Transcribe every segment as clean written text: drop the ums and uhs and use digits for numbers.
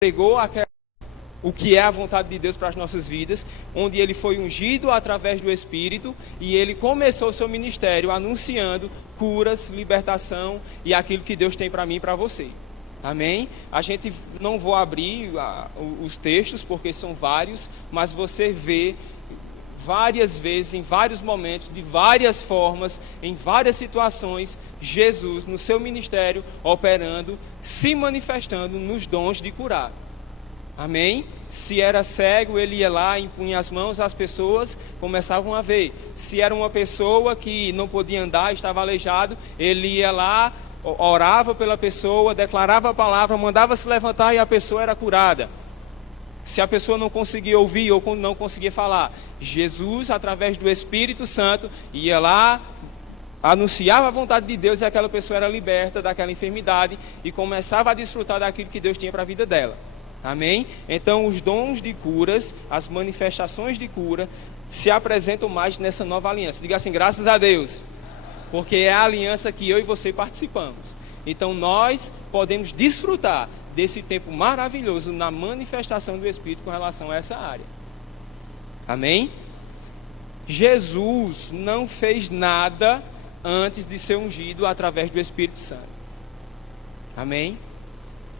pregou o que é a vontade de Deus para as nossas vidas, onde ele foi ungido através do Espírito e ele começou o seu ministério anunciando curas, libertação e aquilo que Deus tem para mim e para você. Amém? A gente não vou abrir os textos porque são vários, mas você vê várias vezes, em vários momentos, de várias formas, em várias situações, Jesus no seu ministério operando, se manifestando nos dons de curar. Amém? Se era cego, ele ia lá, impunha as mãos, as pessoas começavam a ver. Se era uma pessoa que não podia andar, estava aleijado, ele ia lá, orava pela pessoa, declarava a palavra, mandava se levantar e a pessoa era curada. Se a pessoa não conseguia ouvir ou não conseguia falar, Jesus, através do Espírito Santo, ia lá, anunciava a vontade de Deus e aquela pessoa era liberta daquela enfermidade e começava a desfrutar daquilo que Deus tinha para a vida dela. Amém? Então os dons de curas, as manifestações de cura se apresentam mais nessa nova aliança. Diga assim, graças a Deus, porque é a aliança que eu e você participamos. Então nós podemos desfrutar desse tempo maravilhoso na manifestação do Espírito com relação a essa área. Amém? Jesus não fez nada antes de ser ungido através do Espírito Santo. Amém?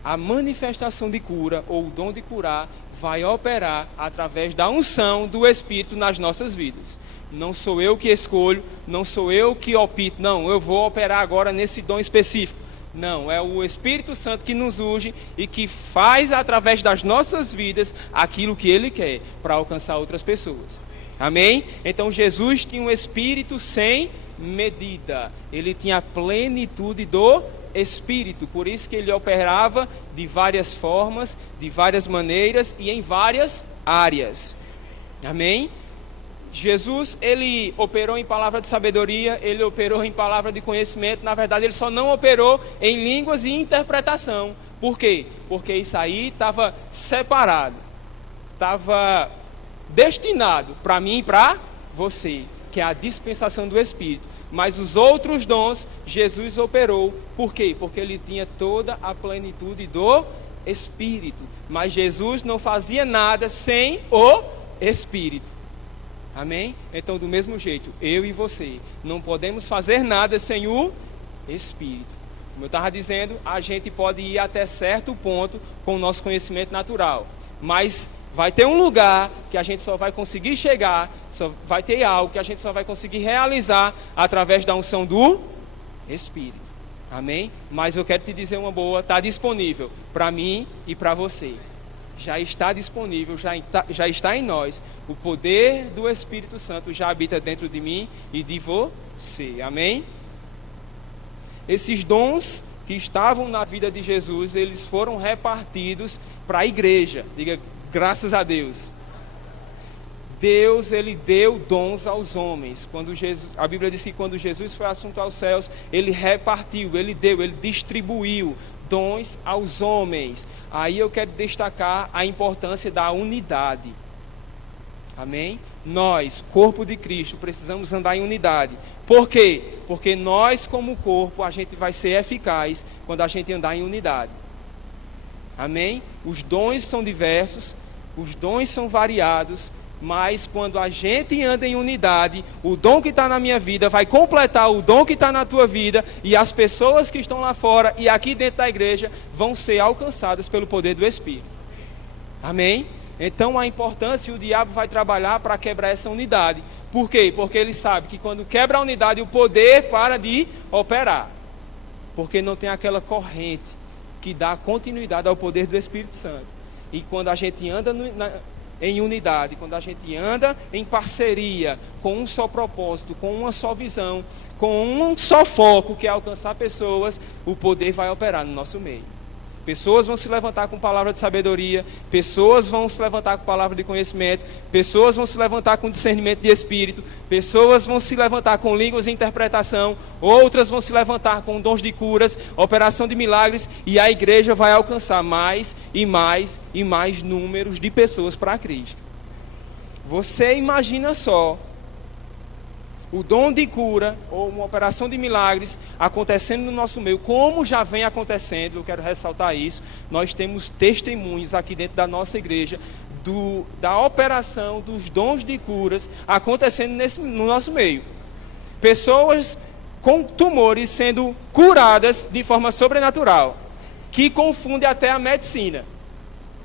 A manifestação de cura, ou o dom de curar, vai operar através da unção do Espírito nas nossas vidas. Não sou eu que escolho, não sou eu que opto, não, eu vou operar agora nesse dom específico. Não, é o Espírito Santo que nos unge e que faz através das nossas vidas aquilo que Ele quer para alcançar outras pessoas. Amém? Então Jesus tinha um Espírito sem medida. Ele tinha a plenitude do Espírito, por isso que ele operava de várias formas, de várias maneiras e em várias áreas. Amém? Jesus, ele operou em palavra de sabedoria, ele operou em palavra de conhecimento, na verdade ele só não operou em línguas e interpretação. Por quê? Porque isso aí estava separado, estava destinado para mim e para você, que é a dispensação do Espírito. Mas os outros dons, Jesus operou. Por quê? Porque ele tinha toda a plenitude do Espírito. Mas Jesus não fazia nada sem o Espírito. Amém? Então, do mesmo jeito, eu e você não podemos fazer nada sem o Espírito. Como eu estava dizendo, a gente pode ir até certo ponto com o nosso conhecimento natural. Mas vai ter um lugar que a gente só vai conseguir chegar, só vai ter algo que a gente só vai conseguir realizar através da unção do Espírito. Amém? Mas eu quero te dizer uma boa, está disponível para mim e para você. Já está disponível, já está em nós. O poder do Espírito Santo já habita dentro de mim e de você. Amém? Esses dons que estavam na vida de Jesus, eles foram repartidos para a igreja. Diga, graças a Deus. Deus, ele deu dons aos homens. A Bíblia diz que quando Jesus foi assunto aos céus, ele repartiu, ele deu, ele distribuiu dons aos homens. Aí eu quero destacar a importância da unidade. Amém? Nós, corpo de Cristo, precisamos andar em unidade. Por quê? Porque nós, como corpo, a gente vai ser eficaz quando a gente andar em unidade. Amém? Os dons são diversos, os dons são variados, mas quando a gente anda em unidade, o dom que está na minha vida vai completar o dom que está na tua vida, e as pessoas que estão lá fora e aqui dentro da igreja vão ser alcançadas pelo poder do Espírito. Amém? Então a importância, o diabo vai trabalhar para quebrar essa unidade. Por quê? Porque ele sabe que quando quebra a unidade, o poder para de operar. Porque não tem aquela corrente que dá continuidade ao poder do Espírito Santo. E quando a gente anda em unidade, quando a gente anda em parceria, com um só propósito, com uma só visão, com um só foco, que é alcançar pessoas, o poder vai operar no nosso meio. Pessoas vão se levantar com palavra de sabedoria, pessoas vão se levantar com palavra de conhecimento, pessoas vão se levantar com discernimento de espírito, pessoas vão se levantar com línguas e interpretação, outras vão se levantar com dons de curas, operação de milagres, e a igreja vai alcançar mais e mais e mais números de pessoas para Cristo. Você imagina só o dom de cura ou uma operação de milagres acontecendo no nosso meio, como já vem acontecendo, eu quero ressaltar isso, nós temos testemunhos aqui dentro da nossa igreja da operação dos dons de curas acontecendo no nosso meio. Pessoas com tumores sendo curadas de forma sobrenatural, que confunde até a medicina.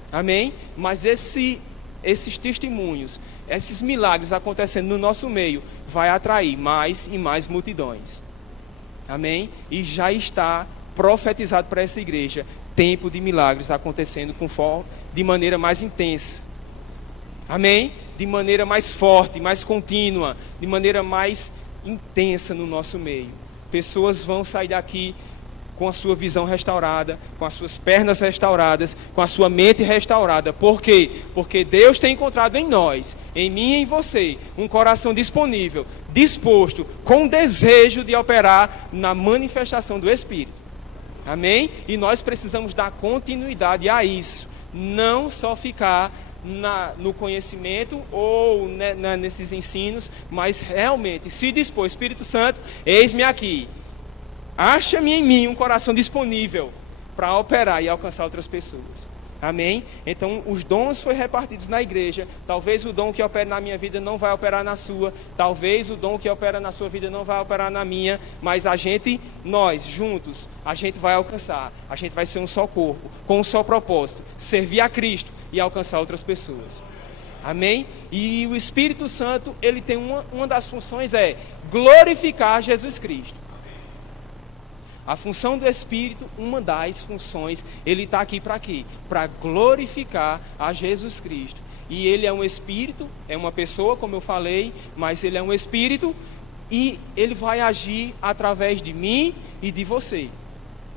Amém? Mas esses testemunhos, esses milagres acontecendo no nosso meio, vai atrair mais e mais multidões. Amém? E já está profetizado para essa igreja, tempo de milagres acontecendo de maneira mais intensa. Amém? De maneira mais forte, mais contínua, de maneira mais intensa no nosso meio. Pessoas vão sair daqui com a sua visão restaurada, com as suas pernas restauradas, com a sua mente restaurada. Por quê? Porque Deus tem encontrado em nós, em mim e em você, um coração disponível, disposto, com desejo de operar na manifestação do Espírito. Amém? E nós precisamos dar continuidade a isso, não só ficar no conhecimento ou nesses ensinos, mas realmente se dispor. Espírito Santo, eis-me aqui, acha-me em mim um coração disponível para operar e alcançar outras pessoas. Amém? Então os dons foram repartidos na igreja. Talvez o dom que opera na minha vida não vai operar na sua, talvez o dom que opera na sua vida não vai operar na minha, mas nós juntos, a gente vai alcançar. A gente vai ser um só corpo, com um só propósito, servir a Cristo e alcançar outras pessoas. Amém? E o Espírito Santo, ele tem uma das funções é glorificar Jesus Cristo. A função do Espírito, uma das funções, ele está aqui para quê? Para glorificar a Jesus Cristo. E ele é um Espírito, é uma pessoa, como eu falei, mas ele é um Espírito e ele vai agir através de mim e de você.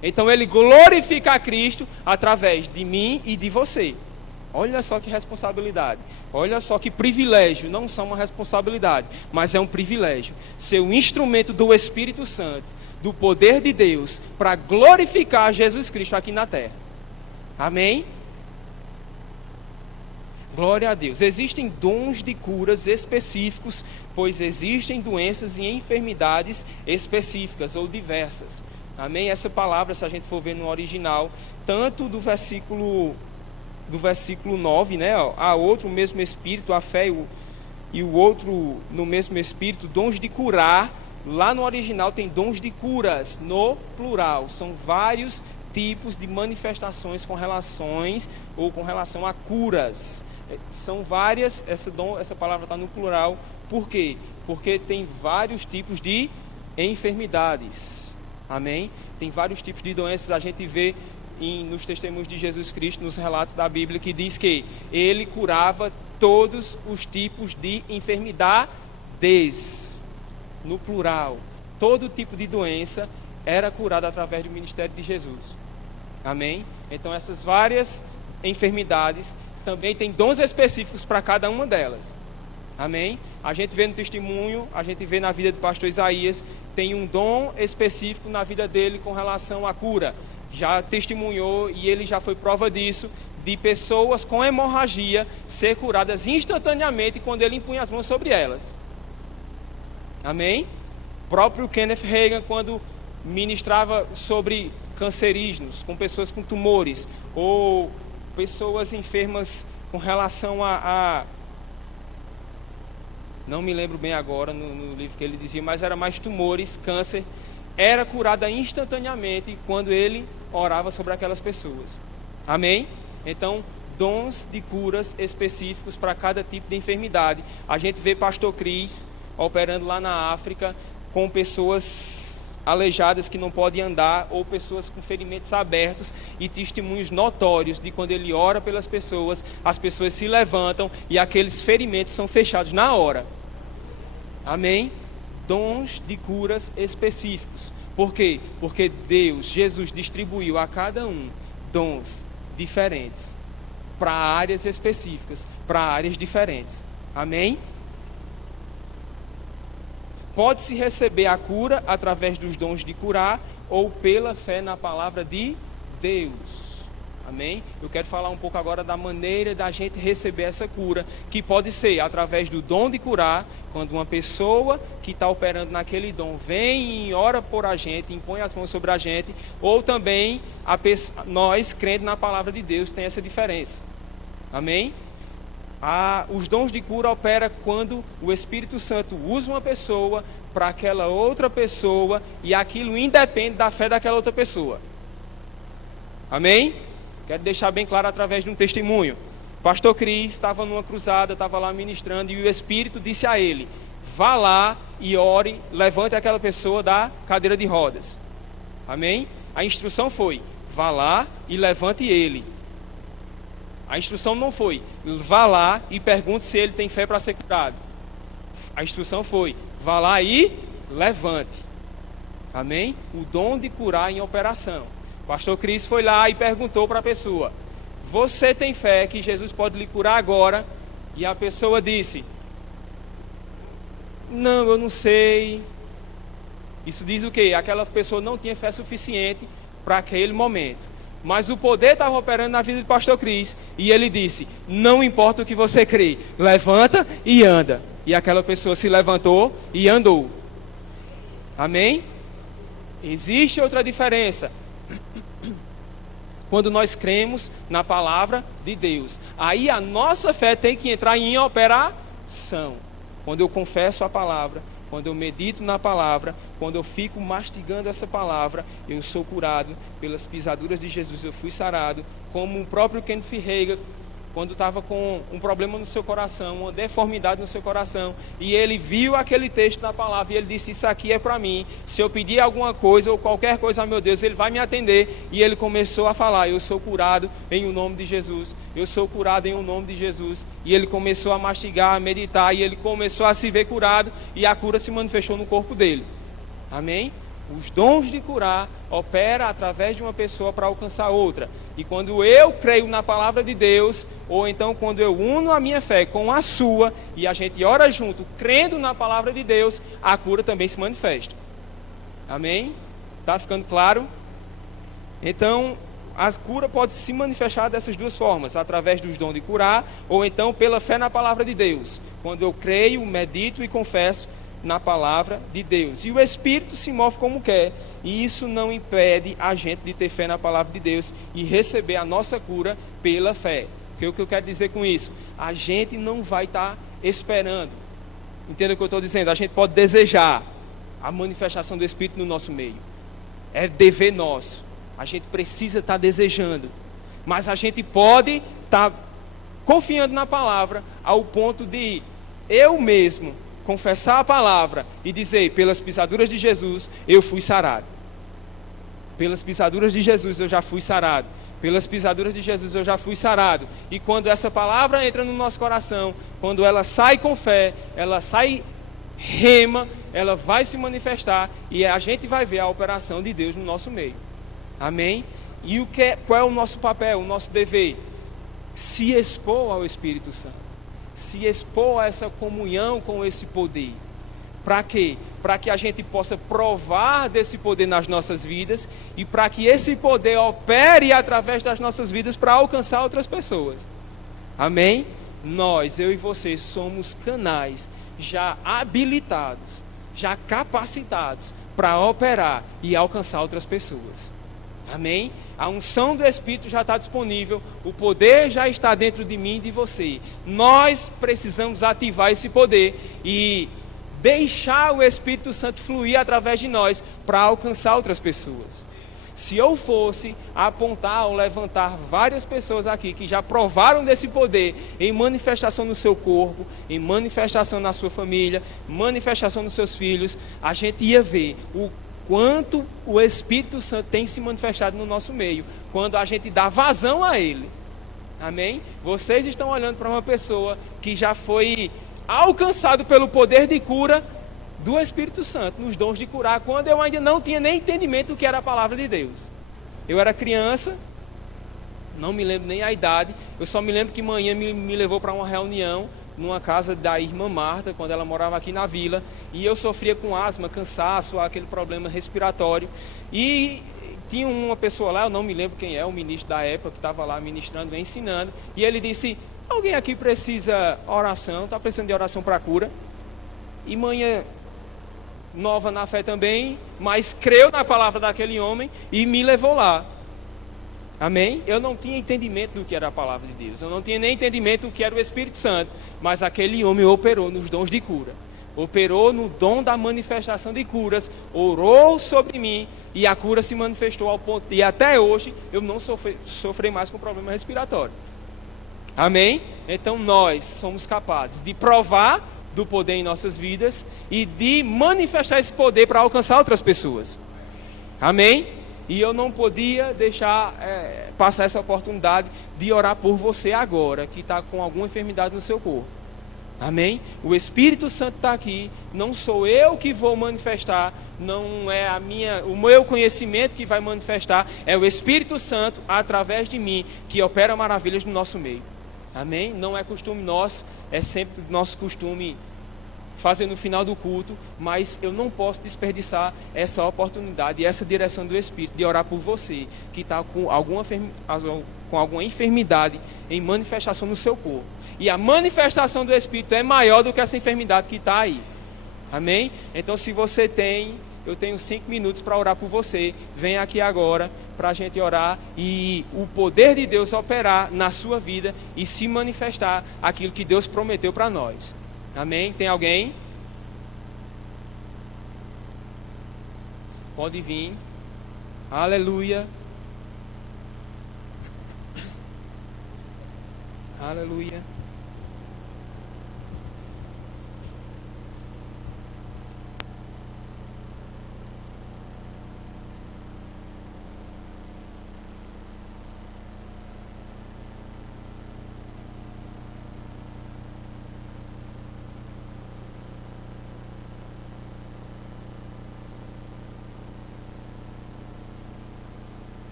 Então ele glorifica a Cristo através de mim e de você. Olha só que responsabilidade, olha só que privilégio, não só uma responsabilidade, mas é um privilégio, ser um instrumento do Espírito Santo, do poder de Deus, para glorificar Jesus Cristo aqui na terra. Amém? Glória a Deus. Existem dons de curas específicos, pois existem doenças e enfermidades específicas ou diversas. Amém? Essa palavra, se a gente for ver no original, tanto do versículo 9, né? Há outro, o mesmo Espírito, a fé e o outro no mesmo Espírito, dons de curar. Lá no original tem dons de curas, no plural. São vários tipos de manifestações com relação a curas. São várias, essa palavra está no plural. Por quê? Porque tem vários tipos de enfermidades. Amém? Tem vários tipos de doenças. A gente vê nos testemunhos de Jesus Cristo, nos relatos da Bíblia, que diz que ele curava todos os tipos de enfermidades. No plural, todo tipo de doença era curada através do ministério de Jesus. Amém? Então essas várias enfermidades também tem dons específicos para cada uma delas. Amém? A gente vê no testemunho, a gente vê na vida do pastor Isaías, tem um dom específico na vida dele com relação à cura. Já testemunhou e ele já foi prova disso, de pessoas com hemorragia ser curadas instantaneamente quando ele impunha as mãos sobre elas. Amém? O próprio Kenneth Hagin, quando ministrava sobre cancerígenos, com pessoas com tumores, ou pessoas enfermas com relação não me lembro bem agora no livro que ele dizia, mas era mais tumores, câncer, era curada instantaneamente quando ele orava sobre aquelas pessoas. Amém? Então, dons de curas específicos para cada tipo de enfermidade. A gente vê pastor Cris operando lá na África com pessoas aleijadas que não podem andar, ou pessoas com ferimentos abertos, e testemunhos notórios de quando ele ora pelas pessoas, as pessoas se levantam e aqueles ferimentos são fechados na hora. Amém? Dons de curas específicos. Por quê? Porque Jesus distribuiu a cada um dons diferentes para áreas específicas, para áreas diferentes. Amém? Pode-se receber a cura através dos dons de curar ou pela fé na palavra de Deus. Amém? Eu quero falar um pouco agora da maneira da gente receber essa cura, que pode ser através do dom de curar, quando uma pessoa que está operando naquele dom vem e ora por a gente, impõe as mãos sobre a gente, ou também nós, crendo na palavra de Deus, tem essa diferença. Amém? Os dons de cura operam quando o Espírito Santo usa uma pessoa para aquela outra pessoa e aquilo independe da fé daquela outra pessoa. Amém? Quero deixar bem claro através de um testemunho. O pastor Cris estava numa cruzada, estava lá ministrando, e o Espírito disse a ele: vá lá e ore, levante aquela pessoa da cadeira de rodas. Amém? A instrução foi: vá lá e levante ele. A instrução não foi: vá lá e pergunte se ele tem fé para ser curado. A instrução foi: vá lá e levante. Amém? O dom de curar em operação. O pastor Cris foi lá e perguntou para a pessoa: você tem fé que Jesus pode lhe curar agora? E a pessoa disse: não, eu não sei. Isso diz o quê? Aquela pessoa não tinha fé suficiente para aquele momento. Mas o poder estava operando na vida do pastor Cris. E ele disse: não importa o que você crê, levanta e anda. E aquela pessoa se levantou e andou. Amém? Existe outra diferença. Quando nós cremos na palavra de Deus, aí a nossa fé tem que entrar em operação. Quando eu confesso a palavra, quando eu medito na palavra, quando eu fico mastigando essa palavra, eu sou curado. Pelas pisaduras de Jesus eu fui sarado. Como o próprio Kenneth Hagin, quando estava com um problema no seu coração, uma deformidade no seu coração, e ele viu aquele texto da palavra, e ele disse: isso aqui é para mim, se eu pedir alguma coisa, ou qualquer coisa a meu Deus, ele vai me atender. E ele começou a falar: eu sou curado em o nome de Jesus, eu sou curado em o nome de Jesus. E ele começou a mastigar, a meditar, e ele começou a se ver curado, e a cura se manifestou no corpo dele. Amém? Os dons de curar operam através de uma pessoa para alcançar outra. E quando eu creio na palavra de Deus, ou então quando eu uno a minha fé com a sua, e a gente ora junto, crendo na palavra de Deus, a cura também se manifesta. Amém? Está ficando claro? Então, a cura pode se manifestar dessas duas formas: através dos dons de curar, ou então pela fé na palavra de Deus. Quando eu creio, medito e confesso na palavra de Deus. E o Espírito se move como quer, e isso não impede a gente de ter fé na palavra de Deus e receber a nossa cura pela fé. O que eu quero dizer com isso? A gente não vai estar esperando. Entenda o que eu estou dizendo? A gente pode desejar a manifestação do Espírito no nosso meio. É dever nosso. A gente precisa estar desejando. Mas a gente pode estar confiando na palavra ao ponto de eu mesmo confessar a palavra e dizer: pelas pisaduras de Jesus eu fui sarado. Pelas pisaduras de Jesus eu já fui sarado. Pelas pisaduras de Jesus eu já fui sarado. E quando essa palavra entra no nosso coração, quando ela sai com fé, ela sai rema, ela vai se manifestar e a gente vai ver a operação de Deus no nosso meio. Amém? E qual é o nosso papel, o nosso dever? Se expor ao Espírito Santo. Se expor a essa comunhão com esse poder. Para quê? Para que a gente possa provar desse poder nas nossas vidas e para que esse poder opere através das nossas vidas para alcançar outras pessoas. Amém? Nós, eu e você, somos canais já habilitados, já capacitados para operar e alcançar outras pessoas. Amém? A unção do Espírito já está disponível, o poder já está dentro de mim e de você. Nós precisamos ativar esse poder e deixar o Espírito Santo fluir através de nós para alcançar outras pessoas. Se eu fosse apontar ou levantar várias pessoas aqui que já provaram desse poder em manifestação no seu corpo, em manifestação na sua família, manifestação nos seus filhos, a gente ia ver o quanto o Espírito Santo tem se manifestado no nosso meio, quando a gente dá vazão a Ele. Amém? Vocês estão olhando para uma pessoa que já foi alcançado pelo poder de cura do Espírito Santo, nos dons de curar, quando eu ainda não tinha nem entendimento do que era a palavra de Deus. Eu era criança, não me lembro nem a idade, eu só me lembro que manhã me levou para uma reunião, numa casa da irmã Marta, quando ela morava aqui na vila, e eu sofria com asma, cansaço, aquele problema respiratório, e tinha uma pessoa lá, eu não me lembro quem é, o ministro da época, que estava lá ministrando, ensinando, e ele disse, alguém aqui precisa oração, está precisando de oração para cura? E manhã nova na fé também, mas creu na palavra daquele homem e me levou lá. Amém? Eu não tinha entendimento do que era a palavra de Deus, eu não tinha nem entendimento do que era o Espírito Santo, mas aquele homem operou nos dons de cura, operou no dom da manifestação de curas, orou sobre mim e a cura se manifestou ao ponto de até hoje eu não sofri mais com problema respiratório. Amém? Então nós somos capazes de provar do poder em nossas vidas e de manifestar esse poder para alcançar outras pessoas. Amém? E eu não podia deixar passar essa oportunidade de orar por você agora, que está com alguma enfermidade no seu corpo. Amém? O Espírito Santo está aqui, não sou eu que vou manifestar, não é o meu conhecimento que vai manifestar, é o Espírito Santo através de mim que opera maravilhas no nosso meio. Amém? Não é costume nosso, é sempre nosso costume fazer no final do culto, mas eu não posso desperdiçar essa oportunidade e essa direção do Espírito de orar por você que está com alguma enfermidade em manifestação no seu corpo. E a manifestação do Espírito é maior do que essa enfermidade que está aí. Amém? Então se você eu tenho 5 minutos para orar por você, vem aqui agora para a gente orar e o poder de Deus operar na sua vida e se manifestar aquilo que Deus prometeu para nós. Amém? Tem alguém? Pode vir. Aleluia. Aleluia.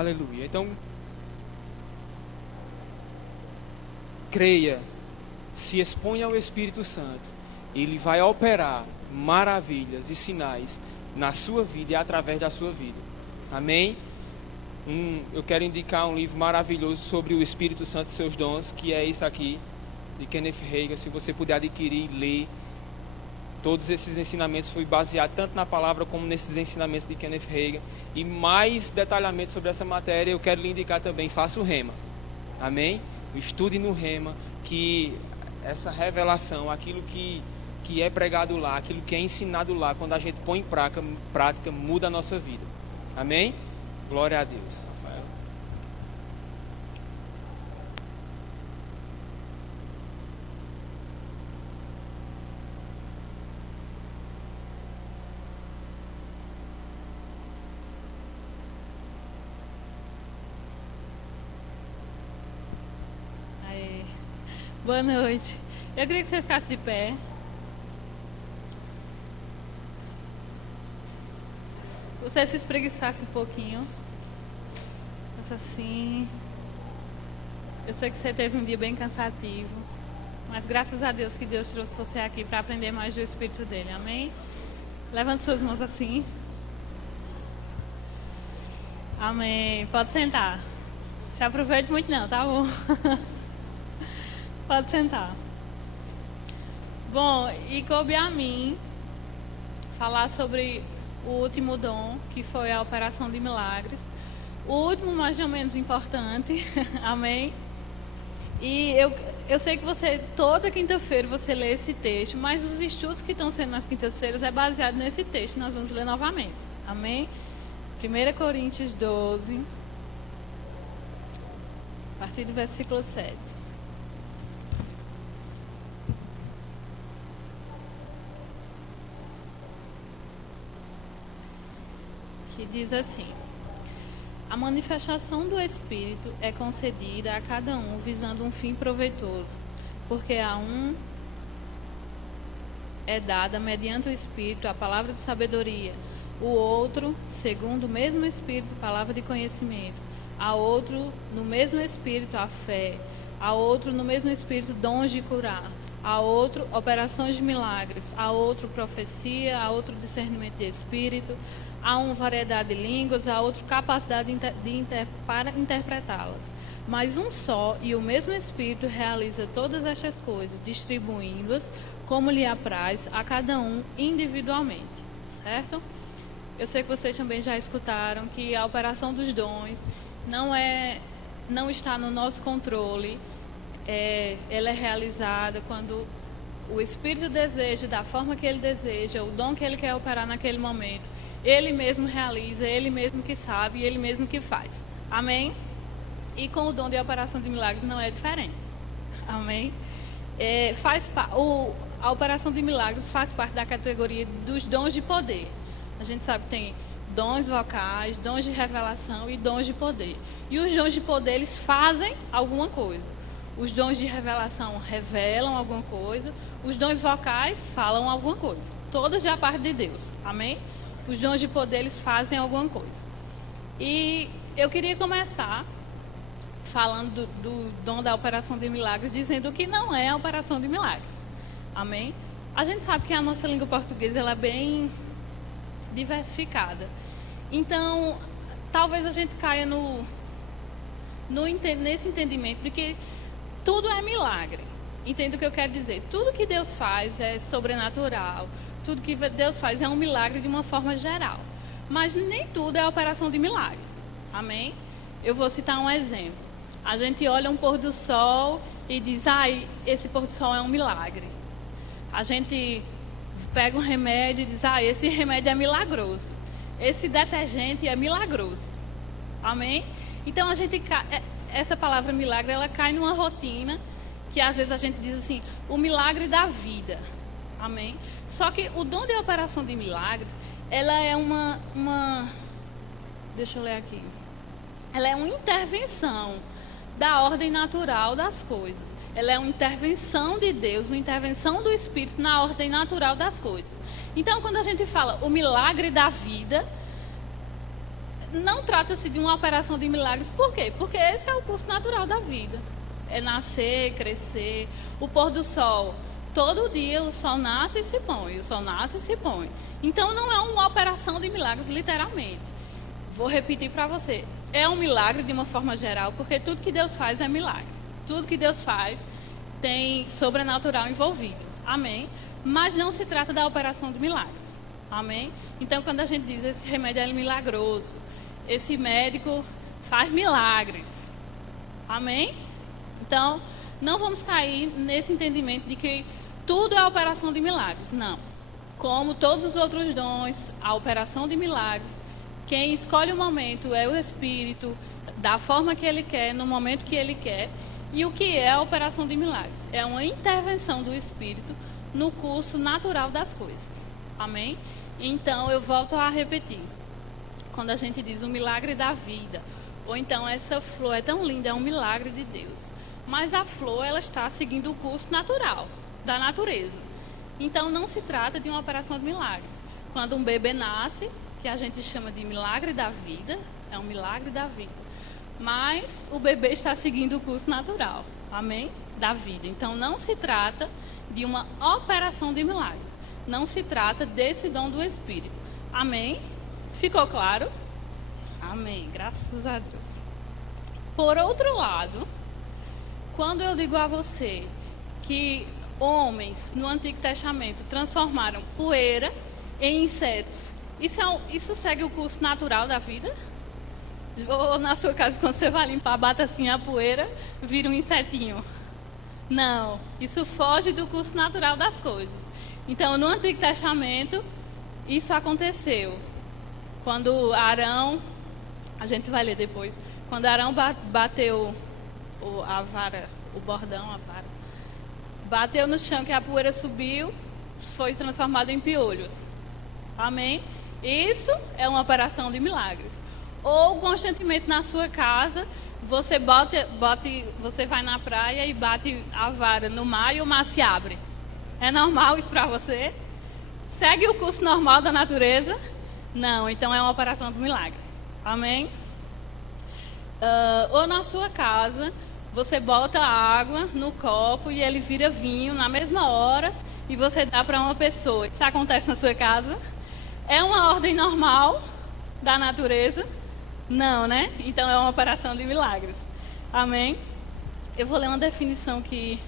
Aleluia. Então, creia, se exponha ao Espírito Santo. Ele vai operar maravilhas e sinais na sua vida e através da sua vida. Amém? Eu quero indicar um livro maravilhoso sobre o Espírito Santo e seus dons, que é isso aqui, de Kenneth Hagin. Se você puder adquirir e ler, todos esses ensinamentos foi baseado tanto na palavra como nesses ensinamentos de Kenneth Hagin. E mais detalhamento sobre essa matéria, eu quero lhe indicar também, faça o Rema. Amém? Estude no Rema, que essa revelação, aquilo que é pregado lá, aquilo que é ensinado lá, quando a gente põe em prática, muda a nossa vida. Amém? Glória a Deus. Rafael. Aê. Boa noite. Eu queria que você ficasse de pé. Você se espreguiçasse um pouquinho. Faça assim. Eu sei que você teve um dia bem cansativo, mas graças a Deus que Deus trouxe você aqui para aprender mais do Espírito dele. Amém? Levante suas mãos assim. Amém. Pode sentar. Se aproveite muito não, tá bom? Pode sentar. Bom, e coube a mim falar sobre o último dom, que foi a operação de milagres. O último, mais ou menos importante. Amém? E eu sei que você, toda quinta-feira, você lê esse texto, mas os estudos que estão sendo nas quintas-feiras é baseado nesse texto. Nós vamos ler novamente. Amém? 1 Coríntios 12, a partir do versículo 7. Que diz assim: a manifestação do Espírito é concedida a cada um visando um fim proveitoso, porque a um é dada mediante o Espírito a palavra de sabedoria, o outro, segundo o mesmo Espírito, palavra de conhecimento, a outro, no mesmo Espírito, a fé, a outro, no mesmo Espírito, dons de curar, a outro, operações de milagres, a outro, profecia, a outro, discernimento de Espírito, a uma variedade de línguas, a outro, capacidade para interpretá-las. Mas um só e o mesmo Espírito realiza todas estas coisas, distribuindo-as como lhe apraz a cada um individualmente. Certo? Eu sei que vocês também já escutaram que a operação dos dons não está no nosso controle. Ela é realizada quando o Espírito deseja, da forma que ele deseja, o dom que ele quer operar naquele momento. Ele mesmo realiza, ele mesmo que sabe e ele mesmo que faz. Amém? E com o dom de operação de milagres não é diferente. Amém? A operação de milagres faz parte da categoria dos dons de poder. A gente sabe que tem dons vocais, dons de revelação e dons de poder. E os dons de poder, eles fazem alguma coisa. Os dons de revelação revelam alguma coisa. Os dons vocais falam alguma coisa. Todas da parte de Deus. Amém? Os dons de poder, eles fazem alguma coisa. E eu queria começar falando do dom da operação de milagres, dizendo que não é a operação de milagres. Amém? A gente sabe que a nossa língua portuguesa ela é bem diversificada. Então, talvez a gente caia nesse entendimento de que tudo é milagre. Entende o que eu quero dizer? Tudo que Deus faz é sobrenatural. Tudo que Deus faz é um milagre de uma forma geral. Mas nem tudo é operação de milagres. Amém? Eu vou citar um exemplo. A gente olha um pôr do sol e diz, esse pôr do sol é um milagre. A gente pega um remédio e diz, esse remédio é milagroso. Esse detergente é milagroso. Amém? Então, essa palavra milagre, ela cai numa rotina que às vezes a gente diz assim, o milagre da vida. Amém? Só que o dom de operação de milagres, ela é deixa eu ler aqui. Ela é uma intervenção da ordem natural das coisas. Ela é uma intervenção de Deus, uma intervenção do Espírito na ordem natural das coisas. Então, quando a gente fala o milagre da vida, não trata-se de uma operação de milagres. Por quê? Porque esse é o curso natural da vida. É nascer, crescer, o pôr do sol. Todo dia o sol nasce e se põe, o sol nasce e se põe. Então não é uma operação de milagres, literalmente. Vou repetir para você. É um milagre de uma forma geral, porque tudo que Deus faz é milagre. Tudo que Deus faz tem sobrenatural envolvido. Amém? Mas não se trata da operação de milagres. Amém? Então, quando a gente diz esse remédio é milagroso, esse médico faz milagres. Amém? Então, não vamos cair nesse entendimento de que tudo é operação de milagres. Não. Como todos os outros dons, a operação de milagres, quem escolhe o momento é o Espírito, da forma que Ele quer, no momento que Ele quer. E o que é a operação de milagres? É uma intervenção do Espírito no curso natural das coisas. Amém? Então, eu volto a repetir. Quando a gente diz o milagre da vida, ou então essa flor é tão linda, é um milagre de Deus. Mas a flor, ela está seguindo o curso natural, da natureza. Então, não se trata de uma operação de milagres. Quando um bebê nasce, que a gente chama de milagre da vida, é um milagre da vida. Mas o bebê está seguindo o curso natural, amém? Da vida. Então, não se trata de uma operação de milagres. Não se trata desse dom do Espírito. Amém? Ficou claro? Amém. Graças a Deus. Por outro lado, quando eu digo a você que homens no Antigo Testamento transformaram poeira em insetos, isso segue o curso natural da vida? Ou na sua casa, quando você vai limpar, bata assim a poeira, vira um insetinho? Não, isso foge do curso natural das coisas. Então, no Antigo Testamento, isso aconteceu. Quando Arão, a gente vai ler depois, quando Arão bateu a vara, o bordão, a vara, bateu no chão que a poeira subiu, foi transformado em piolhos. Amém? Isso é uma operação de milagres. Ou constantemente na sua casa, você você vai na praia e bate a vara no mar e o mar se abre. É normal isso para você? Segue o curso normal da natureza? Não, então é uma operação de milagre. Amém? Ou na sua casa, você bota água no copo e ele vira vinho na mesma hora e você dá para uma pessoa. Isso acontece na sua casa? É uma ordem normal da natureza? Não, né? Então é uma operação de milagres. Amém? Eu vou ler uma definição que,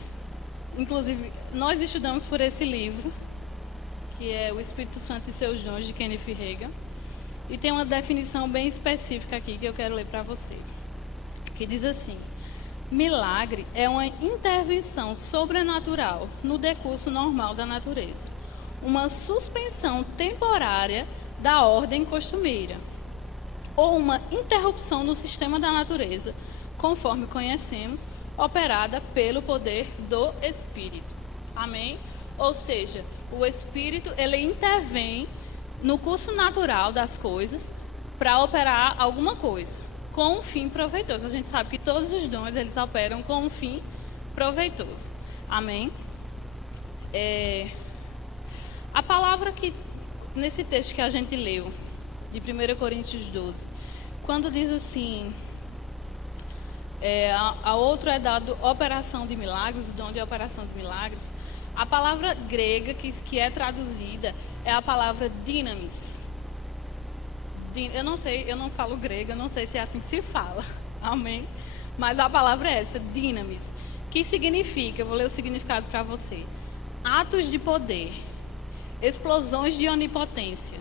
inclusive, nós estudamos por esse livro, que é O Espírito Santo e Seus Dons, de Kenneth Hagin. E tem uma definição bem específica aqui que eu quero ler para você. Que diz assim: milagre é uma intervenção sobrenatural no decurso normal da natureza. Uma suspensão temporária da ordem costumeira. Ou uma interrupção no sistema da natureza, conforme conhecemos, operada pelo poder do Espírito. Amém? Ou seja, o Espírito, ele intervém no curso natural das coisas para operar alguma coisa, com um fim proveitoso. A gente sabe que todos os dons, eles operam com um fim proveitoso. Amém? A palavra que, nesse texto que a gente leu, de 1 Coríntios 12, quando diz assim, a outro é dado operação de milagres, o dom de operação de milagres, a palavra grega que é traduzida é a palavra dinamis. Eu não sei, eu não falo grego, eu não sei se é assim que se fala, amém? Mas a palavra é essa, dinamis, que significa, eu vou ler o significado para você, atos de poder, explosões de onipotência,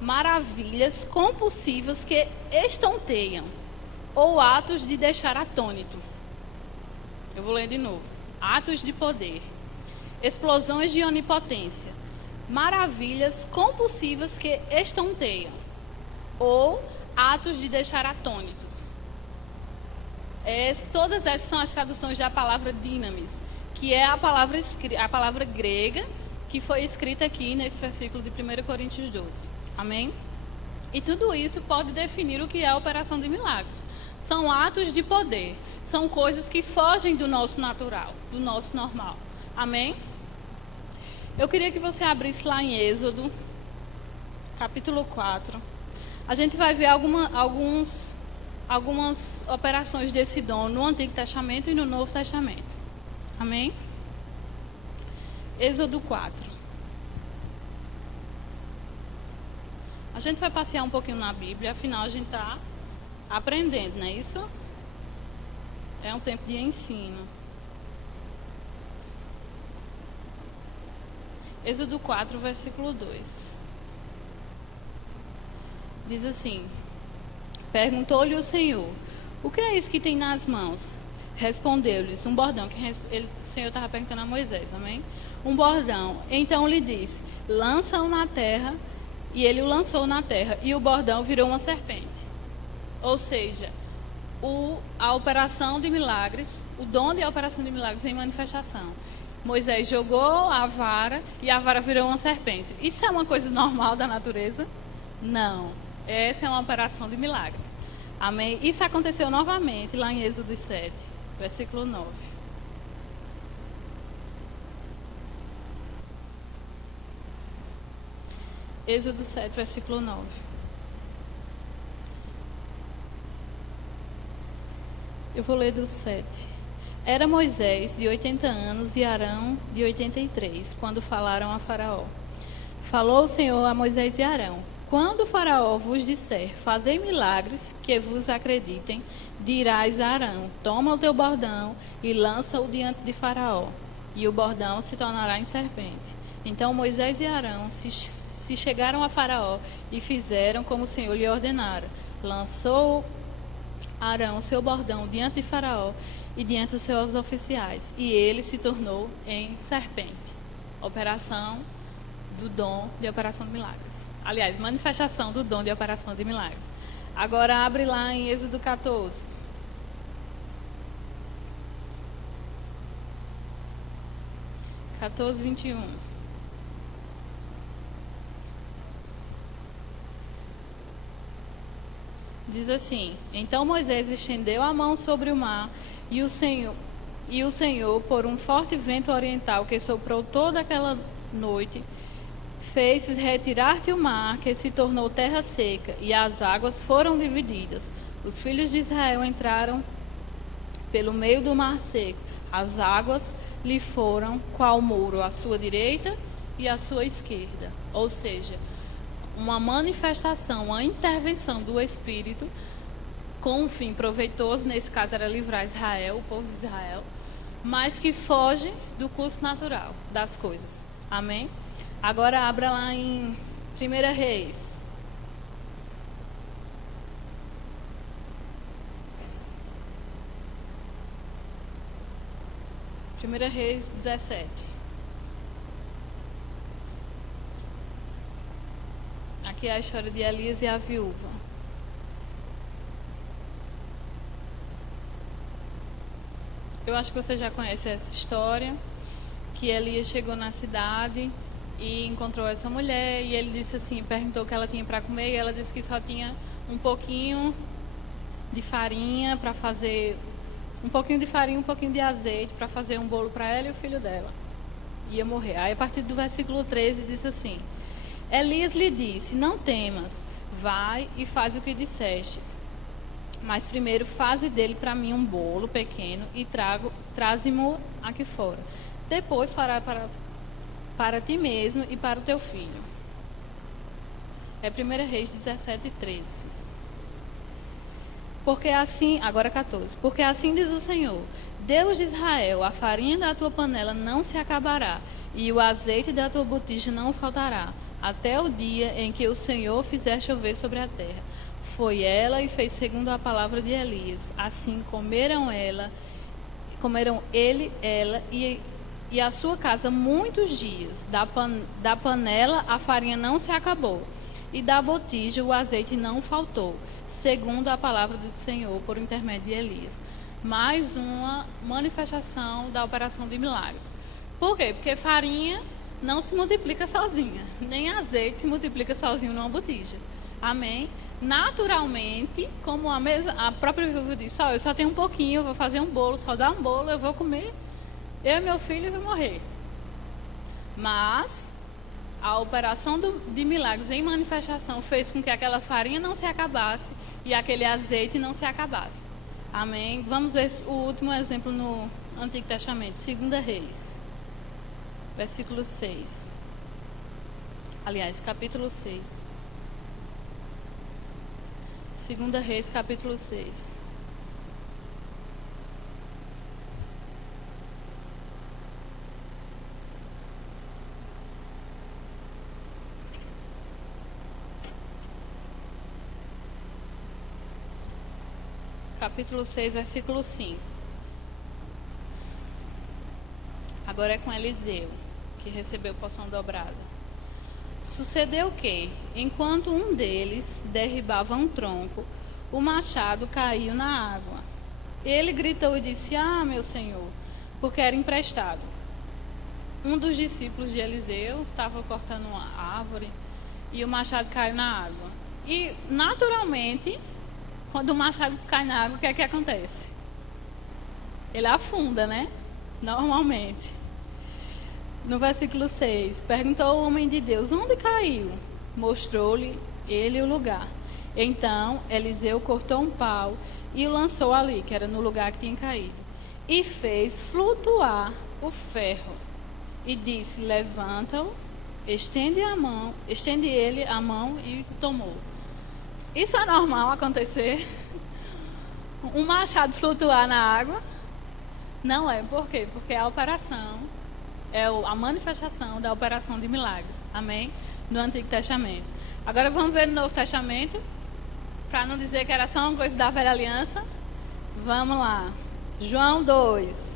maravilhas compulsivas que estonteiam, ou atos de deixar atônito. Eu vou ler de novo. Atos de poder, explosões de onipotência, maravilhas compulsivas que estonteiam, ou atos de deixar atônitos. Todas essas são as traduções da palavra dinamis, que é a palavra grega que foi escrita aqui nesse versículo de 1 Coríntios 12. Amém? E tudo isso pode definir o que é a operação de milagres. São atos de poder. São coisas que fogem do nosso natural, do nosso normal. Amém? Eu queria que você abrisse lá em Êxodo, capítulo 4, A gente vai ver algumas operações desse dom no Antigo Testamento e no Novo Testamento. Amém? Êxodo 4. A gente vai passear um pouquinho na Bíblia, afinal a gente está aprendendo, não é isso? É um tempo de ensino. Êxodo 4, versículo 2. Diz assim: perguntou-lhe o Senhor: o que é isso que tem nas mãos? Respondeu-lhes: um bordão. O Senhor estava perguntando a Moisés, amém? Um bordão. Então lhe disse: lança-o na terra. E ele o lançou na terra, e o bordão virou uma serpente. Ou seja, a operação de milagres, o dom de operação de milagres em manifestação. Moisés jogou a vara e a vara virou uma serpente. Isso é uma coisa normal da natureza? Não. Essa é uma operação de milagres. Amém? Isso aconteceu novamente lá em Êxodo 7, versículo 9. Êxodo 7, versículo 9. Eu vou ler do 7. Era Moisés de 80 anos e Arão de 83, quando falaram a Faraó. Falou o Senhor a Moisés e Arão: quando o Faraó vos disser, fazei milagres que vos acreditem, dirás a Arão: toma o teu bordão e lança-o diante de Faraó, e o bordão se tornará em serpente. Então Moisés e Arão se chegaram a Faraó e fizeram como o Senhor lhe ordenara. Lançou Arão o seu bordão diante de Faraó e diante dos seus oficiais, e ele se tornou em serpente. Operação do dom de operação de milagres. Aliás, manifestação do dom de operação de milagres. Agora abre lá em Êxodo 14. (14, 21). Diz assim: então Moisés estendeu a mão sobre o mar, e o Senhor, por um forte vento oriental que soprou toda aquela noite, fez retirar-te o mar, que se tornou terra seca, e as águas foram divididas. Os filhos de Israel entraram pelo meio do mar seco. As águas lhe foram qual muro à sua direita e à sua esquerda. Ou seja, uma manifestação, uma intervenção do Espírito com um fim proveitoso, nesse caso era livrar Israel, o povo de Israel, mas que foge do curso natural das coisas. Amém? Agora abra lá em 1 Reis. Primeira Reis 17. Aqui é a história de Elias e a viúva. Eu acho que você já conhece essa história, que Elias chegou na cidade e encontrou essa mulher, e ele disse assim, perguntou o que ela tinha para comer, e ela disse que só tinha um pouquinho de farinha para fazer, um pouquinho de farinha, um pouquinho de azeite para fazer um bolo para ela e o filho dela. Ia morrer. Aí a partir do versículo 13 diz assim: Elias lhe disse: não temas, vai e faz o que dissestes. Mas primeiro faze dele para mim um bolo pequeno e traze-mo aqui fora. Depois fará para ti mesmo e para o teu filho. É 1 Reis 17, 13. Porque assim, agora 14. Porque assim diz o Senhor, Deus de Israel: a farinha da tua panela não se acabará, e o azeite da tua botija não faltará, até o dia em que o Senhor fizer chover sobre a terra. Foi ela e fez segundo a palavra de Elias. Assim comeram ele, ela e a sua casa muitos dias. Da panela a farinha não se acabou, e da botija o azeite não faltou, segundo a palavra do Senhor por intermédio de Elias. Mais uma manifestação da operação de milagres. Por quê? Porque farinha não se multiplica sozinha, nem azeite se multiplica sozinho numa botija. Amém? Naturalmente, como a própria viúva disse, eu só tenho um pouquinho, eu vou fazer um bolo, só dar um bolo, eu vou comer, eu e meu filho vão morrer. Mas A operação de milagres em manifestação fez com que aquela farinha não se acabasse e aquele azeite não se acabasse. Amém? Vamos ver o último exemplo no Antigo Testamento, 2 Reis, versículo 6. Aliás, capítulo 6. 2 Reis, capítulo 6. Capítulo 6, versículo 5. Agora é com Eliseu, que recebeu porção dobrada. Sucedeu que, enquanto um deles derribava um tronco, o machado caiu na água. Ele gritou e disse: "Ah, meu senhor", porque era emprestado. Um dos discípulos de Eliseu estava cortando uma árvore e o machado caiu na água. E, naturalmente, quando o machado cai na água, o que é que acontece? Ele afunda, né? Normalmente. No versículo 6, perguntou o homem de Deus: "Onde caiu?" Mostrou-lhe ele o lugar. Então, Eliseu cortou um pau e o lançou ali, que era no lugar que tinha caído. E fez flutuar o ferro. E disse: "Levanta-o, estende ele a mão", e tomou. Isso é normal acontecer? Um machado flutuar na água? Não é. Por quê? Porque a operação é a manifestação da operação de milagres. Amém? No Antigo Testamento. Agora vamos ver no Novo Testamento, para não dizer que era só uma coisa da velha aliança. Vamos lá. João 2.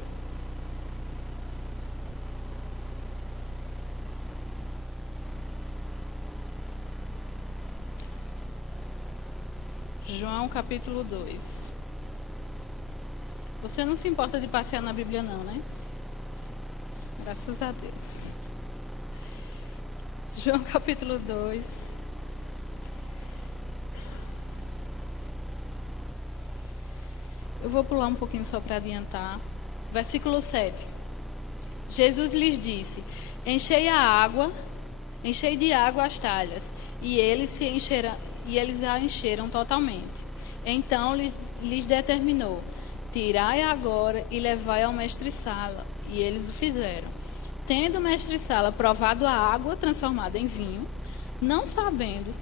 João capítulo 2. Você não se importa de passear na Bíblia não, né? Graças a Deus. João capítulo 2. Eu vou pular um pouquinho só para adiantar. Versículo 7. Jesus lhes disse: enchei de água as talhas, e eles a encheram totalmente. Então lhes determinou: tirai agora e levai ao mestre-sala. E eles o fizeram. Tendo o mestre-sala provado a água transformada em vinho, não sabendo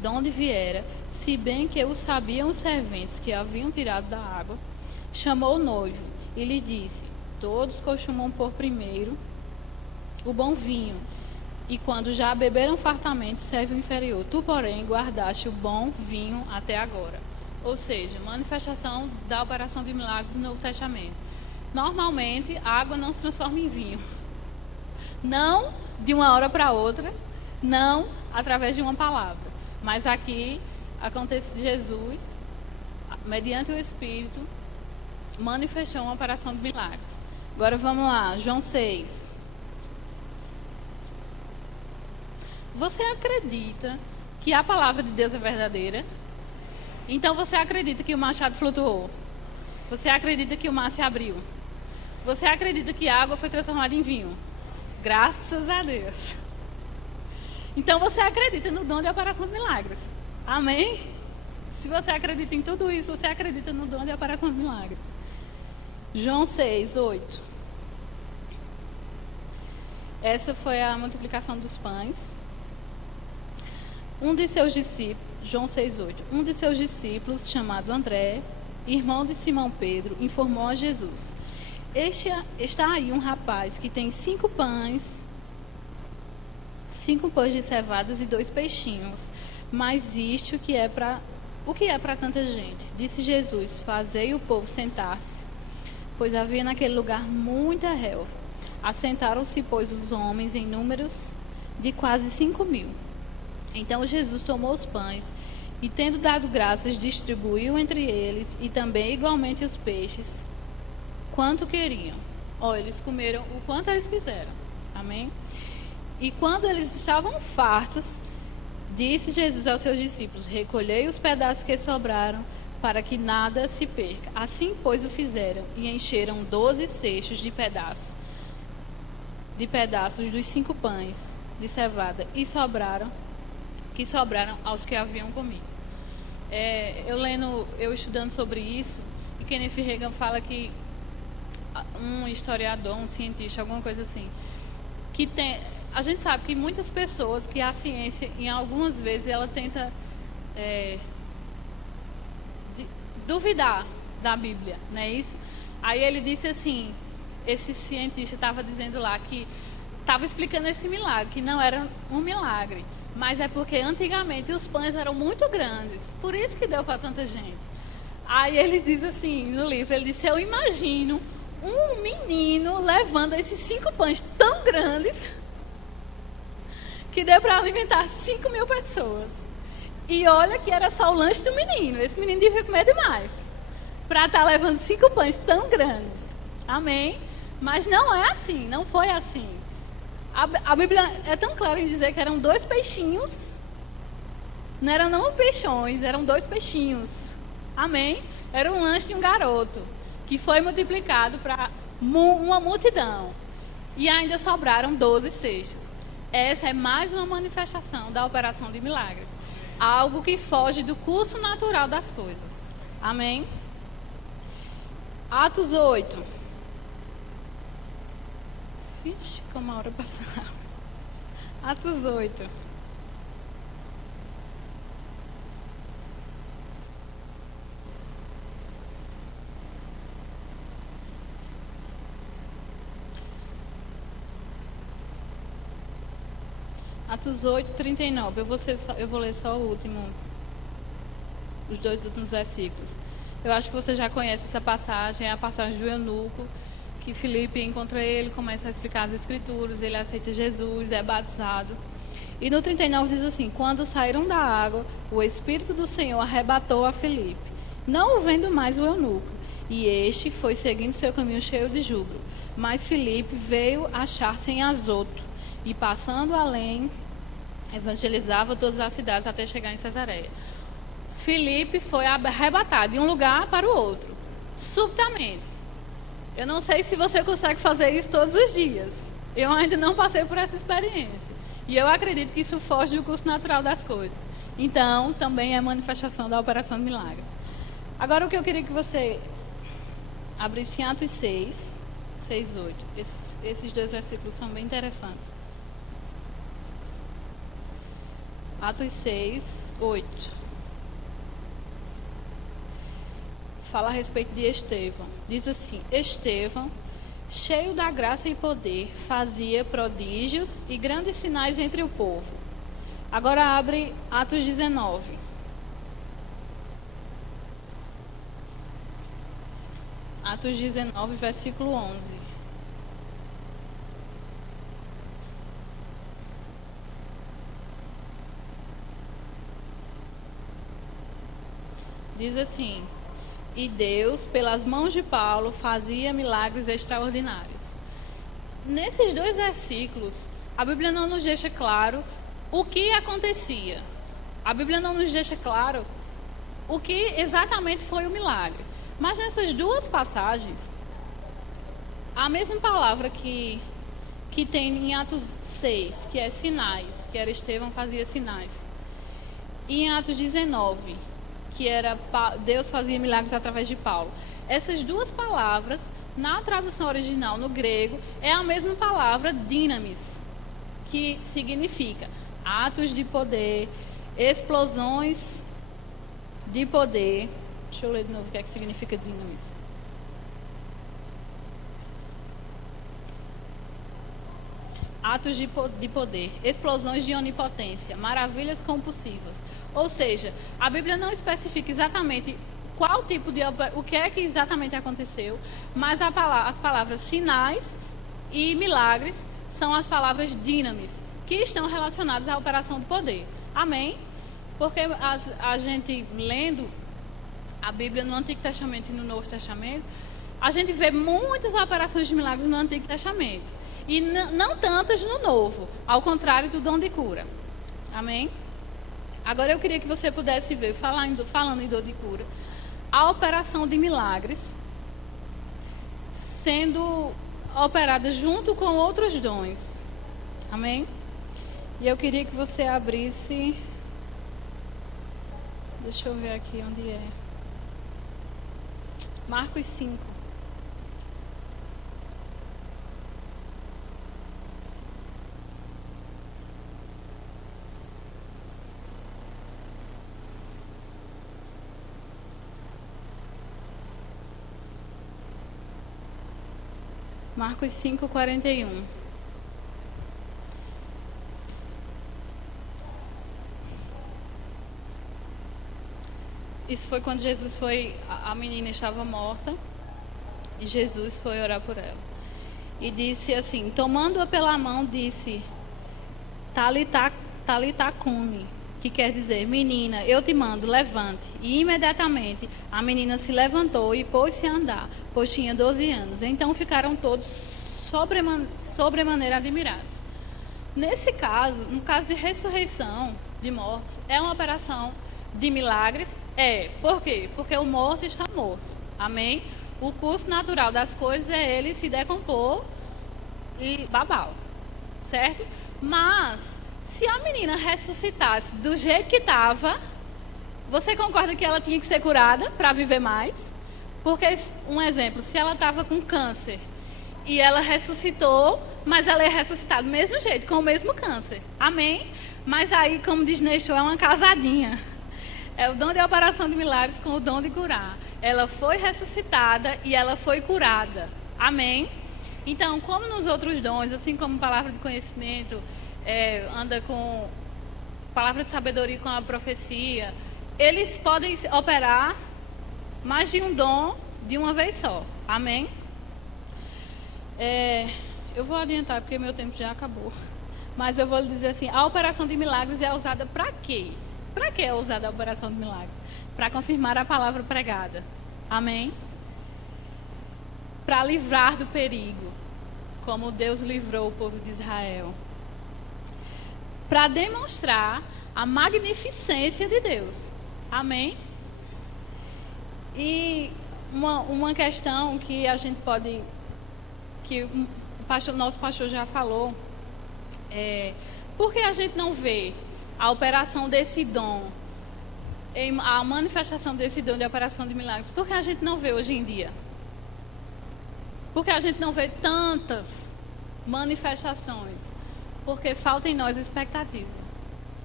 de onde viera, se bem que o sabiam os serventes que haviam tirado da água, chamou o noivo e lhe disse: todos costumam pôr primeiro o bom vinho, e quando já beberam fartamente, serve o inferior. Tu, porém, guardaste o bom vinho até agora. Ou seja, manifestação da operação de milagres no Novo Testamento. Normalmente, a água não se transforma em vinho. Não de uma hora para outra, não através de uma palavra. Mas aqui acontece Jesus, mediante o Espírito, manifestou uma operação de milagres. Agora vamos lá, João 6. Você acredita que a palavra de Deus é verdadeira? Então você acredita que o machado flutuou? Você acredita que o mar se abriu? Você acredita que a água foi transformada em vinho? Graças a Deus. Então você acredita no dom de operação de milagres. Amém? Se você acredita em tudo isso, você acredita no dom de operação de milagres. João 6, 8. Essa foi a multiplicação dos pães. Um de seus discípulos, João 6, 8. Um de seus discípulos, chamado André, irmão de Simão Pedro, informou a Jesus: está aí um rapaz que tem 5 pães de cevadas e 2 peixinhos. Mas isto o que é para tanta gente? Disse Jesus: fazei o povo sentar-se, pois havia naquele lugar muita relva. Assentaram-se, pois, os homens em números de quase 5.000. Então Jesus tomou os pães e, tendo dado graças, distribuiu entre eles, e também igualmente os peixes, quanto queriam. Eles comeram o quanto eles quiseram. Amém? E quando eles estavam fartos, disse Jesus aos seus discípulos: recolhei os pedaços que sobraram, para que nada se perca. Assim, pois, o fizeram, e encheram 12 cestos de pedaços dos 5 pães de cevada que sobraram aos que haviam comido. Eu estudando sobre isso, e Kenneth Reagan fala que um historiador, um cientista, alguma coisa assim, a gente sabe que muitas pessoas, que a ciência, em algumas vezes, ela tenta duvidar da Bíblia, não é isso? Aí ele disse assim, esse cientista estava dizendo lá que estava explicando esse milagre, que não era um milagre, mas é porque antigamente os pães eram muito grandes, por isso que deu para tanta gente. Aí ele diz assim no livro, ele disse: eu imagino um menino levando esses 5 pães tão grandes que deu para alimentar 5.000 pessoas. E olha que era só o lanche do menino. Esse menino devia comer demais para estar levando 5 pães tão grandes. Amém? Mas não é assim, não foi assim. A Bíblia é tão clara em dizer que eram 2 peixinhos. Não eram não peixões, eram 2 peixinhos. Amém? Era um lanche de um garoto que foi multiplicado para uma multidão. E ainda sobraram 12 cestos. Essa é mais uma manifestação da operação de milagres. Algo que foge do curso natural das coisas. Amém? Atos 8. Ixi, como a hora passar. Atos 8. Atos 8, 39. Eu vou ler só os 2 últimos versículos. Eu acho que você já conhece essa passagem, é a passagem do eunuco, que Filipe encontra ele, começa a explicar as escrituras, ele aceita Jesus, é batizado. E no 39 diz assim: quando saíram da água, o Espírito do Senhor arrebatou a Filipe, não o vendo mais o eunuco, e este foi seguindo seu caminho cheio de júbilo. Mas Filipe veio achar-se em Azoto, e passando além, evangelizava todas as cidades até chegar em Cesareia. Filipe foi arrebatado de um lugar para o outro, subitamente. Eu não sei se você consegue fazer isso todos os dias. Eu ainda não passei por essa experiência. E eu acredito que isso foge do curso natural das coisas. Então, também é manifestação da operação de milagres. Agora, o que eu queria que você abrisse em Atos 6, 6, 8. Esses 2 versículos são bem interessantes. Atos 6, 8. Fala a respeito de Estevão. Diz assim: Estevão, cheio da graça e poder, fazia prodígios e grandes sinais entre o povo. Agora abre Atos 19. Atos 19, versículo 11. Diz assim: e Deus, pelas mãos de Paulo, fazia milagres extraordinários. Nesses 2 versículos, a Bíblia não nos deixa claro o que acontecia. A Bíblia não nos deixa claro o que exatamente foi o milagre. Mas nessas 2 passagens, a mesma palavra que tem em Atos 6, que é sinais, que era Estevão fazia sinais. E em Atos 19, que era Deus fazia milagres através de Paulo. Essas 2 palavras, na tradução original no grego, é a mesma palavra dinamis, que significa atos de poder, explosões de poder. Deixa eu ler de novo o que é que significa dinamis. Atos de poder, explosões de onipotência, maravilhas compulsivas. Ou seja, a Bíblia não especifica exatamente qual tipo de o que é que exatamente aconteceu, mas as palavras sinais e milagres são as palavras dinamis, que estão relacionadas à operação do poder. Amém? Porque a gente lendo a Bíblia no Antigo Testamento e no Novo Testamento, a gente vê muitas operações de milagres no Antigo Testamento. E não tantas no Novo, ao contrário do dom de cura. Amém? Agora eu queria que você pudesse ver, falando em dom de cura, a operação de milagres sendo operada junto com outros dons. Amém? E eu queria que você abrisse. Deixa eu ver aqui onde é. Marcos 5. Marcos 5:41. Isso foi quando Jesus foi, a menina estava morta e Jesus foi orar por ela. E disse assim, tomando-a pela mão, disse, Talita cumi, que quer dizer, menina, eu te mando, levante. E imediatamente a menina se levantou e pôs-se a andar, pois tinha 12 anos. Então ficaram todos sobremaneira admirados. Nesse caso, no caso de ressurreição de mortos, é uma operação de milagres? Por quê? Porque o morto está morto. Amém? O curso natural das coisas é ele se decompor e babau. Certo? Mas, se a menina ressuscitasse do jeito que estava, você concorda que ela tinha que ser curada para viver mais? Porque, um exemplo, se ela estava com câncer e ela ressuscitou, mas ela ia ressuscitar do mesmo jeito, com o mesmo câncer. Amém? Mas aí, como diz Neixo, é uma casadinha. É o dom de operação de milagres com o dom de curar. Ela foi ressuscitada e ela foi curada. Amém? Então, como nos outros dons, assim como palavra de conhecimento, anda com palavra de sabedoria com a profecia, eles podem operar mais de um dom de uma vez só. Amém? Eu vou adiantar porque meu tempo já acabou. Mas eu vou lhe dizer assim, a operação de milagres é usada para quê? Para que é usada a operação de milagres? Para confirmar a palavra pregada. Amém? Para livrar do perigo, como Deus livrou o povo de Israel. Para demonstrar a magnificência de Deus. Amém? E uma questão que a gente pode, que o nosso pastor já falou, por que a gente não vê a operação desse dom, a manifestação desse dom de operação de milagres? Por que a gente não vê hoje em dia? Porque a gente não vê tantas manifestações? Porque falta em nós expectativa.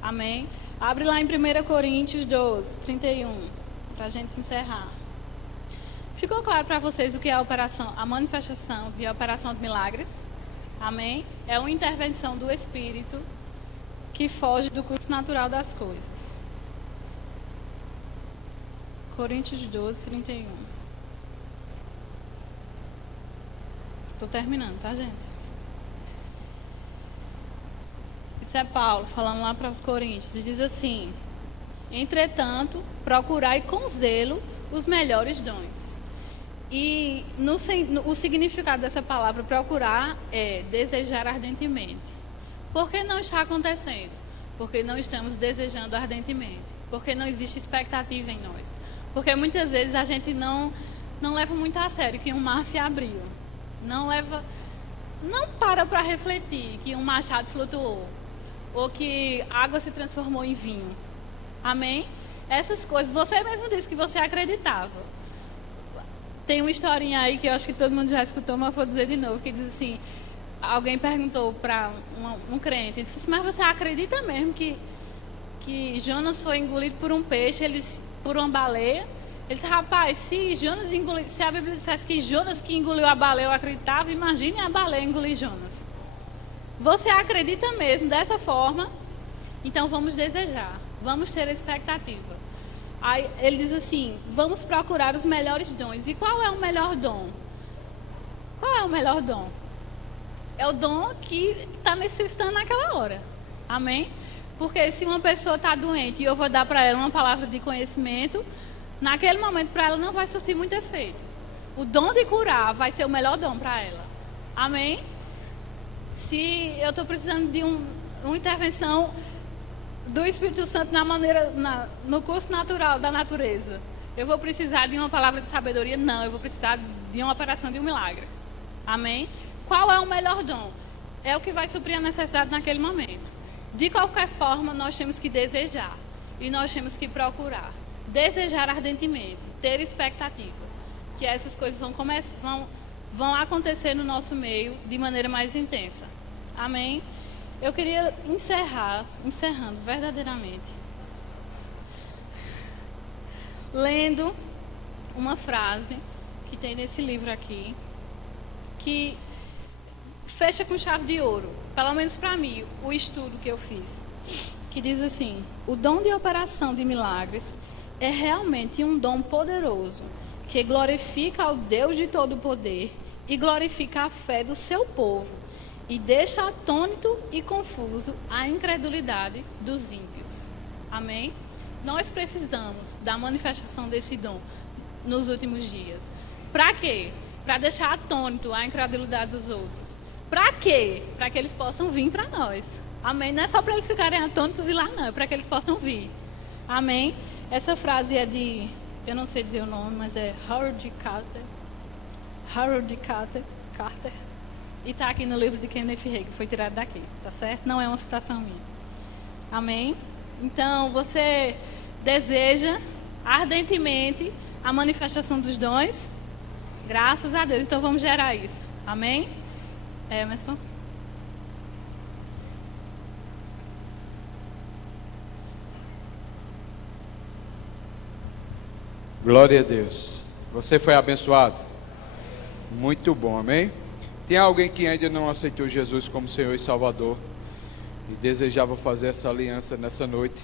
Amém? Abre lá em 1 Coríntios 12, 31, para a gente encerrar. Ficou claro para vocês o que é a manifestação de operação de milagres? Amém? É uma intervenção do Espírito que foge do curso natural das coisas. Coríntios 12, 31. Estou terminando, tá, gente? Isso é Paulo falando lá para os Coríntios. Diz assim: entretanto, procurai com zelo os melhores dons. E o significado dessa palavra procurar é desejar ardentemente. Por que não está acontecendo? Porque não estamos desejando ardentemente. Porque não existe expectativa em nós. Porque muitas vezes a gente não leva muito a sério que um mar se abriu. Não para refletir que um machado flutuou. Ou que água se transformou em vinho. Amém? Essas coisas, você mesmo disse que você acreditava. Tem uma historinha aí que eu acho que todo mundo já escutou, mas vou dizer de novo, que diz assim, alguém perguntou para um crente, disse assim, mas você acredita mesmo que Jonas foi engolido por um peixe, por uma baleia? Ele disse, rapaz, se a Bíblia dissesse que Jonas que engoliu a baleia, eu acreditava, imagine a baleia engolir Jonas. Você acredita mesmo dessa forma? Então vamos desejar, vamos ter expectativa. Aí ele diz assim, vamos procurar os melhores dons. E qual é o melhor dom? Qual é o melhor dom? É o dom que está necessitando naquela hora. Amém? Porque se uma pessoa está doente e eu vou dar para ela uma palavra de conhecimento, naquele momento para ela não vai surtir muito efeito. O dom de curar vai ser o melhor dom para ela. Amém? Se eu estou precisando de uma intervenção do Espírito Santo no curso natural da natureza, eu vou precisar de uma palavra de sabedoria? Não, eu vou precisar de uma operação de um milagre. Amém? Qual é o melhor dom? É o que vai suprir a necessidade naquele momento. De qualquer forma, nós temos que desejar e nós temos que procurar. Desejar ardentemente, ter expectativa que essas coisas vão acontecer no nosso meio de maneira mais intensa. Amém? Eu queria encerrando verdadeiramente, lendo uma frase que tem nesse livro aqui, que fecha com chave de ouro, pelo menos para mim, o estudo que eu fiz, que diz assim: o dom de operação de milagres é realmente um dom poderoso que glorifica ao Deus de todo o poder e glorifica a fé do seu povo e deixa atônito e confuso a incredulidade dos ímpios. Amém? Nós precisamos da manifestação desse dom nos últimos dias. Para quê? Para deixar atônito a incredulidade dos outros. Para quê? Para que eles possam vir para nós. Amém? Não é só para eles ficarem atônitos e lá não, é para que eles possam vir. Amém? Essa frase é de, eu não sei dizer o nome, mas é Howard Carter. E está aqui no livro de Kenneth Hagin, foi tirado daqui, tá certo? Não é uma citação minha. Amém? Então, você deseja ardentemente a manifestação dos dons? Graças a Deus. Então, vamos gerar isso. Amém? Emerson? Glória a Deus. Você foi abençoado? Muito bom, amém? Tem alguém que ainda não aceitou Jesus como Senhor e Salvador e desejava fazer essa aliança nessa noite?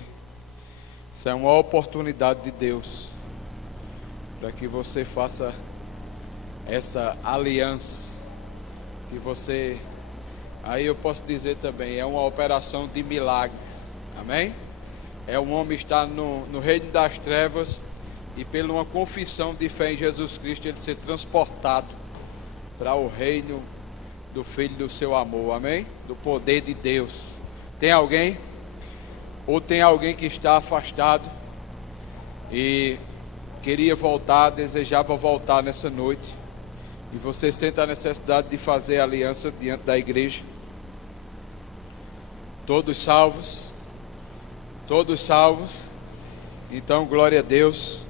Isso é uma oportunidade de Deus para que você faça essa aliança. Que você, aí eu posso dizer também, é uma operação de milagres, amém? É um homem estar no reino das trevas e pela uma confissão de fé em Jesus Cristo ele ser transportado para o reino do Filho do seu amor, amém? Do poder de Deus. Tem alguém? Ou tem alguém que está afastado e queria voltar, desejava voltar nessa noite, e você sente a necessidade de fazer aliança diante da igreja? Todos salvos? Todos salvos? Então, glória a Deus.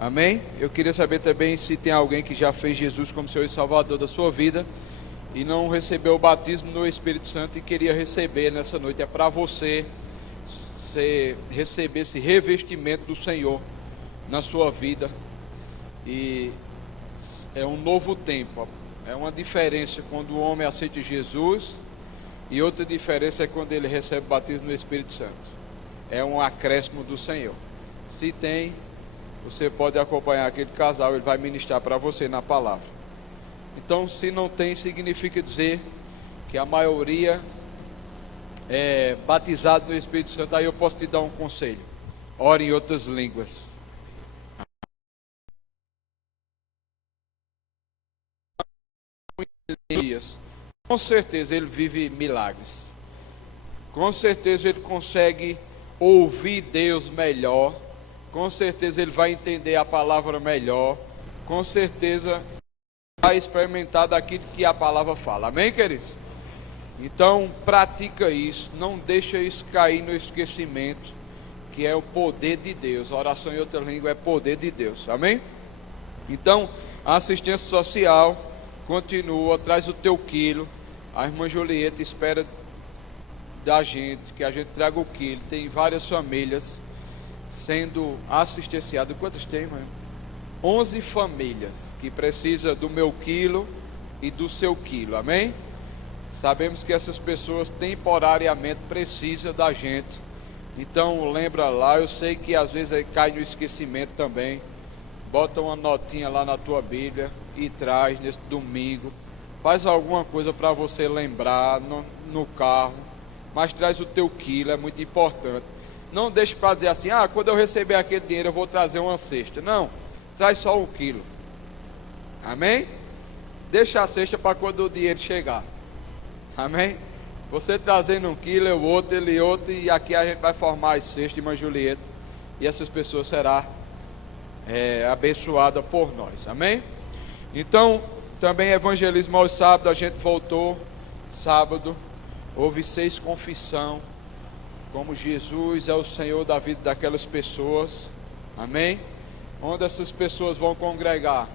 Amém? Eu queria saber também se tem alguém que já fez Jesus como Senhor e Salvador da sua vida e não recebeu o batismo no Espírito Santo e queria receber nessa noite. É para você receber esse revestimento do Senhor na sua vida. E é um novo tempo. É uma diferença quando o homem aceita Jesus e outra diferença é quando ele recebe o batismo no Espírito Santo. É um acréscimo do Senhor. Se tem, você pode acompanhar aquele casal, ele vai ministrar para você na palavra. Então, se não tem, significa dizer que a maioria é batizado no Espírito Santo. Aí eu posso te dar um conselho: ore em outras línguas. Com certeza ele vive milagres. Com certeza ele consegue ouvir Deus melhor. Com certeza ele vai entender a palavra melhor. Com certeza vai experimentar daquilo que a palavra fala. Amém, queridos? Então pratica isso. Não deixa isso cair no esquecimento, que é o poder de Deus. A oração em outra língua é poder de Deus. Amém? Então a assistência social continua. Traz o teu quilo. A irmã Julieta espera da gente que a gente traga o quilo. Tem várias famílias sendo assistenciadas. Quantas tem, irmã? 11 famílias que precisam do meu quilo e do seu quilo. Amém? Sabemos que essas pessoas temporariamente precisam da gente. Então lembra lá. Eu sei que às vezes cai no esquecimento também. Bota uma notinha lá na tua Bíblia e traz nesse domingo. Faz alguma coisa para você lembrar no carro. Mas traz o teu quilo, é muito importante. Não deixe para dizer assim: quando eu receber aquele dinheiro eu vou trazer uma cesta. Não, traz só 1 quilo. Amém? Deixa a cesta para quando o dinheiro chegar. Amém? Você trazendo 1 quilo, eu outro, ele outro, e aqui a gente vai formar as cestas, irmã Julieta, e essas pessoas serão abençoadas por nós. Amém? Então, também evangelismo aos sábados. A gente voltou sábado, houve 6 confissão. como Jesus é o Senhor da vida daquelas pessoas. Amém? Onde essas pessoas vão congregar,